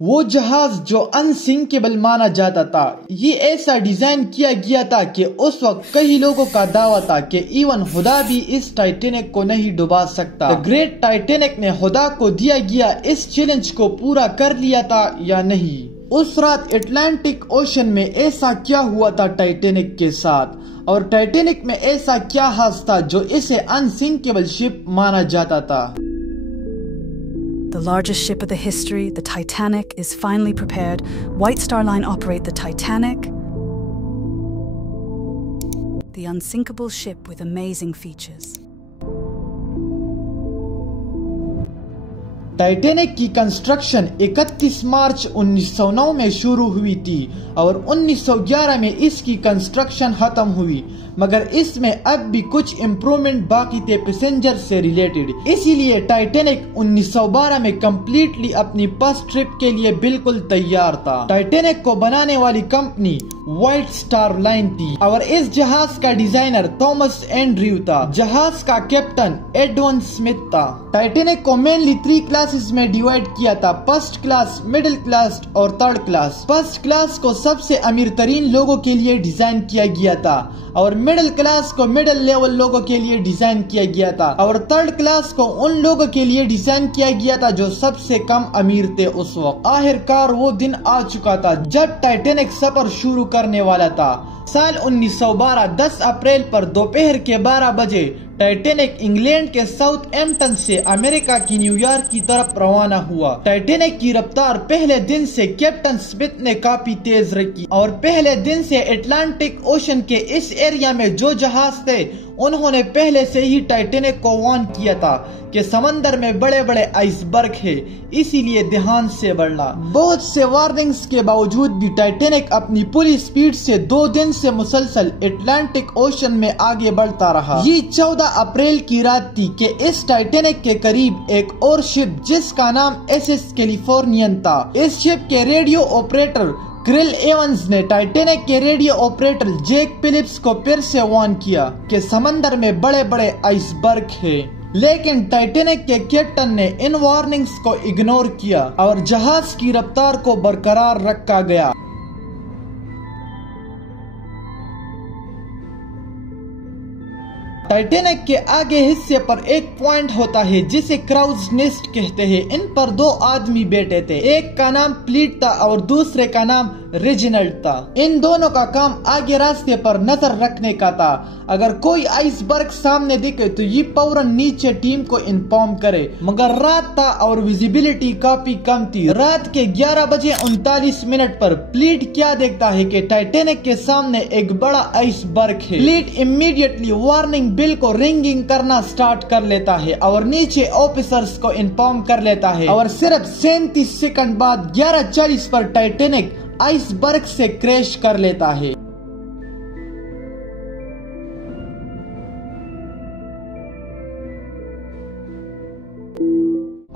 वो जहाज जो अनसिंकेबल माना जाता था, ये ऐसा डिजाइन किया गया था कि उस वक्त कई लोगों का दावा था कि इवन खुदा भी इस टाइटेनिक को नहीं डुबा सकता। द ग्रेट टाइटेनिक ने खुदा को दिया गया इस चैलेंज को पूरा कर लिया था या नहीं। उस रात अटलांटिक ओशन में ऐसा क्या हुआ था टाइटेनिक के साथ, और टाइटेनिक में ऐसा क्या खास था जो इसे अनसिंकेबल शिप माना जाता था। The largest ship of the history, the Titanic, is finally prepared. White Star Line operate the Titanic, the unsinkable ship with amazing features. Titanic की कंस्ट्रक्शन 31 मार्च 1909 में शुरू हुई थी और 1911 में इसकी कंस्ट्रक्शन खत्म हुई, मगर इसमें अब भी कुछ इम्प्रूवमेंट बाकी थे पैसेंजर से रिलेटेड। इसीलिए टाइटेनिक 1912 में कम्प्लीटली अपनी फर्स्ट ट्रिप के लिए बिल्कुल तैयार था। टाइटेनिक को बनाने वाली कंपनी व्हाइट स्टार लाइन थी और इस जहाज का डिजाइनर थॉमस एंड्रयू था। जहाज का कैप्टन एडवन स्मिथ था। टाइटेनिक को मेनली 3 क्लासेस में डिवाइड किया था, फर्स्ट क्लास, मिडिल क्लास और थर्ड क्लास। फर्स्ट क्लास को सबसे अमीर तरीन लोगों के लिए डिजाइन किया गया था और मिडिल क्लास को मिडिल लेवल लोगों के लिए डिजाइन किया गया था और थर्ड क्लास को उन लोगों के लिए डिजाइन किया गया था जो सबसे कम अमीर थे उस वक्त। आखिरकार वो दिन आ चुका था जब टाइटेनिक सफर शुरू करने वाला था। साल 1912 10 अप्रैल पर दोपहर के 12 बजे टाइटेनिक इंग्लैंड के साउथहैम्पटन से अमेरिका की न्यूयॉर्क की तरफ रवाना हुआ। टाइटेनिक की रफ्तार पहले दिन से कैप्टन स्मिथ ने काफी तेज रखी और पहले दिन से अटलांटिक ओशन के इस एरिया में जो जहाज थे उन्होंने पहले से ही टाइटेनिक को वार्न किया था कि समंदर में बड़े बड़े आइसबर्ग है, इसीलिए ध्यान से बढ़ना। बहुत से वार्निंग्स के बावजूद भी टाइटेनिक अपनी पूरी स्पीड से 2 दिन से मुसलसल अटलांटिक ओशन में आगे बढ़ता रहा। ये 14 अप्रैल की रात थी कि इस टाइटेनिक के करीब एक और शिप जिसका नाम एसएस कैलिफोर्नियन था। इस शिप के रेडियो ऑपरेटर क्रिल एवंस ने टाइटेनिक के रेडियो ऑपरेटर जैक फिलिप्स को फिर से वार्न किया कि समंदर में बड़े बड़े आइसबर्ग है, लेकिन टाइटेनिक के कैप्टन ने इन वार्निंग्स को इग्नोर किया और जहाज की रफ्तार को बरकरार रखा गया। टाइटेनिक के आगे हिस्से पर एक पॉइंट होता है जिसे क्राउज नेस्ट कहते हैं। इन पर 2 आदमी बैठे थे, एक का नाम प्लीट था और दूसरे का नाम रेजिनल्ड था। इन दोनों का काम आगे रास्ते पर नजर रखने का था। अगर कोई आइसबर्ग सामने दिखे तो ये फौरन नीचे टीम को इन्फॉर्म करे, मगर रात था और विजिबिलिटी काफी कम थी। रात के 11 बजे 39 मिनट पर प्लीट क्या देखता है कि टाइटेनिक के सामने एक बड़ा आइसबर्ग है। प्लीट इमीडिएटली वार्निंग बिल को रिंगिंग करना स्टार्ट कर लेता है और नीचे ऑफिसर्स को इन्फॉर्म कर लेता है और सिर्फ 37 सेकंड बाद 11:40 पर टाइटेनिक आइसबर्ग से क्रैश कर लेता है।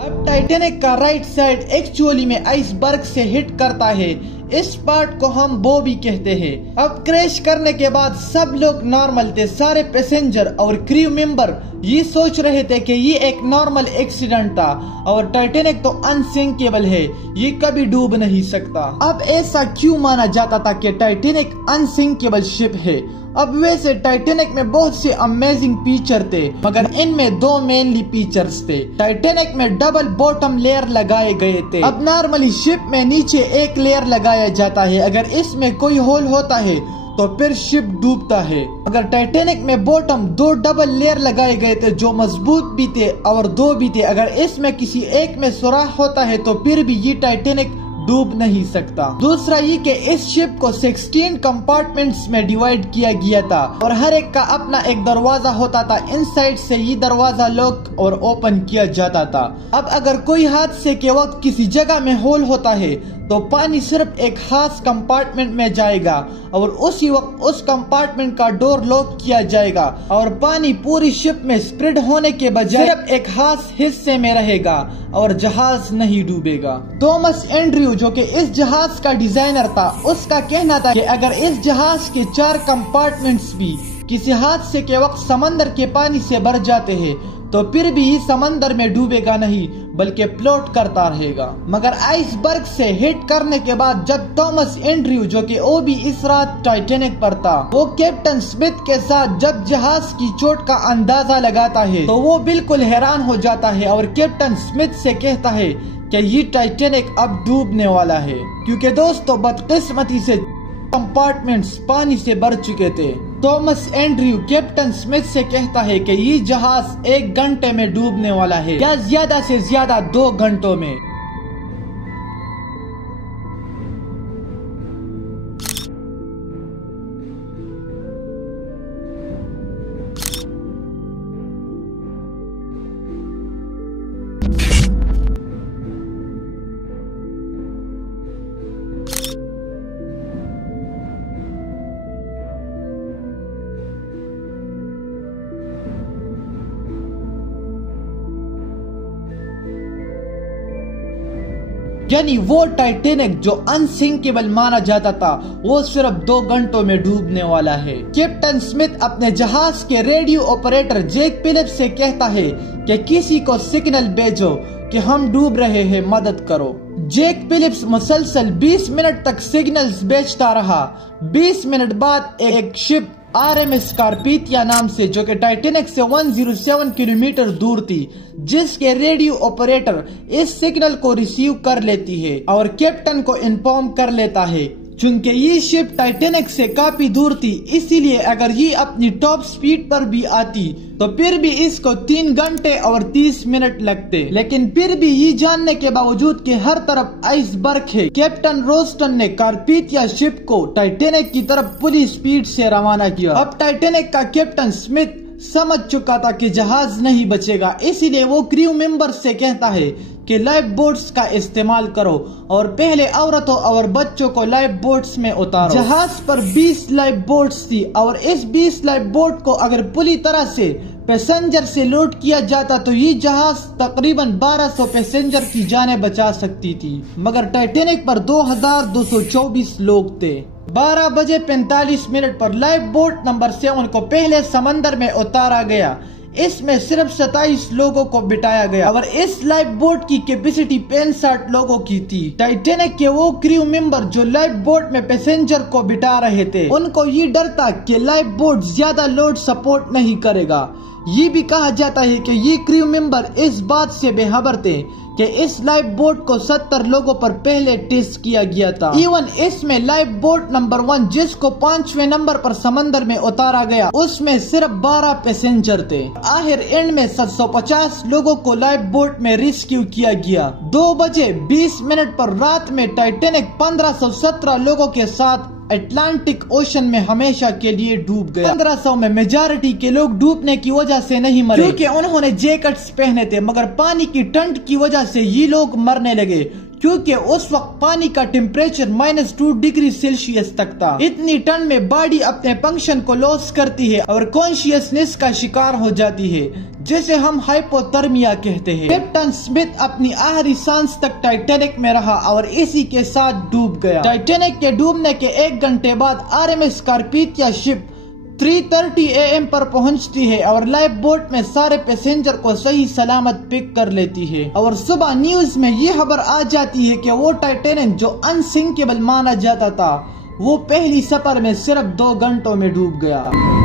अब टाइटेनिक का राइट साइड एक्चुअली में आइसबर्ग से हिट करता है। इस पार्ट को हम बॉबी कहते हैं। अब क्रैश करने के बाद सब लोग नॉर्मल थे। सारे पैसेंजर और क्रू मेंबर ये सोच रहे थे कि ये एक नॉर्मल एक्सीडेंट था और टाइटेनिक तो अनसिंकेबल है, ये कभी डूब नहीं सकता। अब ऐसा क्यों माना जाता था कि टाइटेनिक अनसिंकेबल शिप है? अब वैसे टाइटेनिक में बहुत से अमेजिंग फीचर थे, मगर इनमें 2 मेनली फीचर्स थे। टाइटेनिक में डबल बॉटम लेयर लगाए गए थे। अब नॉर्मली शिप में नीचे एक लेयर लगाया जाता है, अगर इसमें कोई होल होता है तो फिर शिप डूबता है। अगर टाइटेनिक में बॉटम 2 डबल लेयर लगाए गए थे जो मजबूत भी थे और 2 भी थे। अगर इसमें किसी एक में सुराख होता है तो फिर भी ये टाइटेनिक डूब नहीं सकता। दूसरा ये कि इस शिप को 16 कंपार्टमेंट्स में डिवाइड किया गया था और हर एक का अपना एक दरवाजा होता था। इनसाइड से ये दरवाजा लॉक और ओपन किया जाता था। अब अगर कोई हादसे के वक्त किसी जगह में होल होता है तो पानी सिर्फ एक खास कंपार्टमेंट में जाएगा और उसी वक्त उस कंपार्टमेंट का डोर लॉक किया जाएगा और पानी पूरी शिप में स्प्रेड होने के बजाय सिर्फ एक खास हिस्से में रहेगा और जहाज नहीं डूबेगा। थॉमस एंड्रयू जो कि इस जहाज का डिजाइनर था, उसका कहना था कि अगर इस जहाज के 4 कंपार्टमेंट्स भी किसी हादसे के वक्त समंदर के पानी से भर जाते हैं तो फिर भी समंदर में डूबेगा नहीं बल्कि फ्लोट करता रहेगा। मगर आइसबर्ग से हिट करने के बाद जब थॉमस एंड्रयू जो कि वो भी इस रात टाइटैनिक पर था, वो कैप्टन स्मिथ के साथ जब जहाज की चोट का अंदाजा लगाता है तो वो बिल्कुल हैरान हो जाता है और कैप्टन स्मिथ से कहता है कि ये टाइटैनिक अब डूबने वाला है, क्योंकि दोस्तों बदकिस्मती से कंपार्टमेंट्स पानी से भर चुके थे। थॉमस एंड्रयू कैप्टन स्मिथ से कहता है कि ये जहाज 1 घंटे में डूबने वाला है या ज्यादा से ज्यादा 2 घंटों में। यानी वो टाइटैनिक जो अनसिंकेबल माना जाता था वो सिर्फ 2 घंटों में डूबने वाला है। कैप्टन स्मिथ अपने जहाज के रेडियो ऑपरेटर जैक फिलिप्स से कहता है कि किसी को सिग्नल भेजो कि हम डूब रहे हैं, मदद करो। जैक फिलिप्स मुसलसल 20 मिनट तक सिग्नल्स भेजता रहा। 20 मिनट बाद एक शिप RMS कार्पेथिया नाम से, जो कि टाइटैनिक से 107 किलोमीटर दूर थी, जिसके रेडियो ऑपरेटर इस सिग्नल को रिसीव कर लेती है और कैप्टन को इन्फॉर्म कर लेता है। चूंकि ये शिप टाइटैनिक से काफी दूर थी, इसीलिए अगर ये अपनी टॉप स्पीड पर भी आती तो फिर भी इसको 3 घंटे और 30 मिनट लगते। लेकिन फिर भी ये जानने के बावजूद कि हर तरफ आइसबर्ग है, कैप्टन रोस्टन ने कार्पेथिया शिप को टाइटैनिक की तरफ पूरी स्पीड से रवाना किया। अब टाइटैनिक का कैप्टन स्मिथ समझ चुका था कि जहाज नहीं बचेगा, इसीलिए वो क्रू मेंबर से कहता है कि लाइफ बोट्स का इस्तेमाल करो और पहले औरतों और बच्चों को लाइफ बोट्स में उतारो। जहाज पर 20 लाइफ बोट्स थी और इस 20 लाइफ बोट को अगर पूरी तरह से पैसेंजर से लोड किया जाता तो ये जहाज तकरीबन 1200 पैसेंजर की जानें बचा सकती थी। मगर टाइटैनिक पर 2224 लोग थे। 12 बजे 45 मिनट पर लाइफ बोट नंबर 7 को पहले समंदर में उतारा गया। इसमें सिर्फ 27 लोगों को बिठाया गया और इस लाइफ बोट की कैपेसिटी 65 लोगों की थी। टाइटैनिक के वो क्रू मेंबर जो लाइफ बोट में पैसेंजर को बिठा रहे थे, उनको ये डर था कि लाइफ बोट ज्यादा लोड सपोर्ट नहीं करेगा। ये भी कहा जाता है कि ये क्रू मेंबर इस बात से बेखबर थे कि इस लाइफ बोट को 70 लोगों पर पहले टेस्ट किया गया था। इवन इसमें लाइफ बोट नंबर 1 जिसको 5वें नंबर पर समंदर में उतारा गया, उसमें सिर्फ 12 पैसेंजर थे। आखिर एंड में 750 लोगों को लाइफ बोट में रेस्क्यू किया गया। 2 बजे 20 मिनट पर रात में टाइटैनिक 1517 लोगों के साथ अटलांटिक ओशन में हमेशा के लिए डूब गया। 1500 में मेजॉरिटी के लोग डूबने की वजह से नहीं मरे क्योंकि उन्होंने जैकेट्स पहने थे, मगर पानी की ठंड की वजह से ये लोग मरने लगे क्योंकि उस वक्त पानी का टेम्परेचर -2 डिग्री सेल्सियस तक था। इतनी ठंड में बॉडी अपने फंक्शन को लॉस करती है और कॉन्शियसनेस का शिकार हो जाती है, जिसे हम हाइपोथर्मिया कहते हैं। कैप्टन स्मिथ अपनी आखिरी सांस तक टाइटैनिक में रहा और इसी के साथ डूब गया। टाइटैनिक के डूबने के 1 घंटे बाद RMS कार्पेथिया शिप 3:30 AM पर पहुंचती है और लाइफ बोट में सारे पैसेंजर को सही सलामत पिक कर लेती है और सुबह न्यूज में ये खबर आ जाती है कि वो टाइटैनिक जो अनसिंकेबल माना जाता था, वो पहली सफर में सिर्फ 2 घंटों में डूब गया।